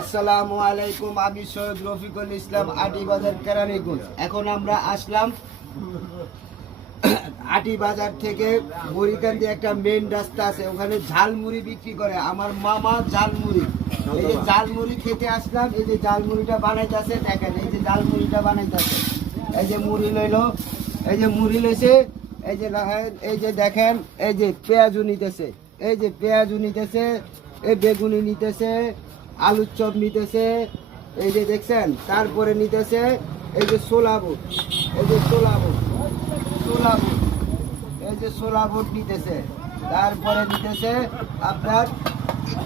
আসসালামু আলাইকুম, আমি সৈয়দ রফিকুল ইসলাম, আটি বাজার কেরানীগঞ্জ। এখন আমরা আসলাম আটি বাজার থেকে মুড়িকান্দি একটা মেইন রাস্তা আছে, ওখানে ঝালমুড়ি বিক্রি করে আমার মামা। ঝালমুড়ি, এই যে ঝালমুড়ি খেতে আসলাম। এই যে ঝালমুড়িটা বানাইতেছে, দেখেন এই যে ঝালমুড়িটা বানাইতেছে। এই যে মুড়ি লইলো, এই যে মুড়ি লইছে, এই যে এই যে দেখেন, এই যে পেঁয়াজু নিতেছে, এই যে পেঁয়াজু নিতেছে, এই বেগুনি নিতেছে, আলুর চপ নিতেছে, এই যে দেখছেন। তারপরে নিতেছে এই যে ছোলা বুট, এই যে ছোলা বুট, ছোলা বুট, এই যে ছোলা বুট নিতেছে। তারপরে নিতেছে আপনার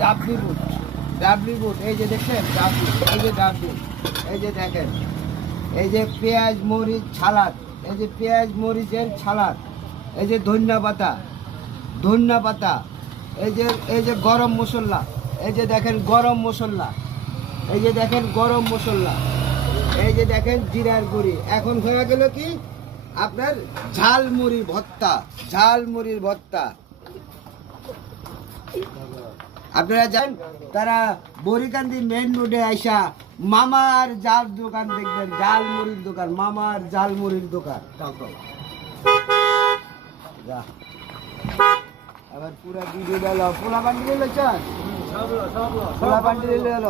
ডাবলি বুট, ডাবলি বুট, এই যে দেখছেন ডাবলি, এই যে ডাবলি, এই যে দেখেন। এই যে পেঁয়াজ মরিচ ছালাদ, এই যে পেঁয়াজ মরিচের ছালাদ, এই যে ধনিয়া পাতা, ধনিয়া পাতা, এই যে গরম মশলা, এই যে দেখেন গরম মশলা, এই যে দেখেন গরম মশলা, এই যে দেখেন জিরার গুঁড়ি। এখন হয়ে গেল কি আপনার ঝালমুড়ির ভর্তা, ঝালমুড়ির ভর্তা। আপনারা জানেন, তারা বরিকান্দি মেন রোডে আইসা মামার জাল দোকান দেখবেন, ঝালমুড়ির দোকান, মামার ঝালমুড়ির দোকান। আবার পুরা ভিডিও গেল, পোলা বান্ডি লইছ, পোলা বান্ডি লইল।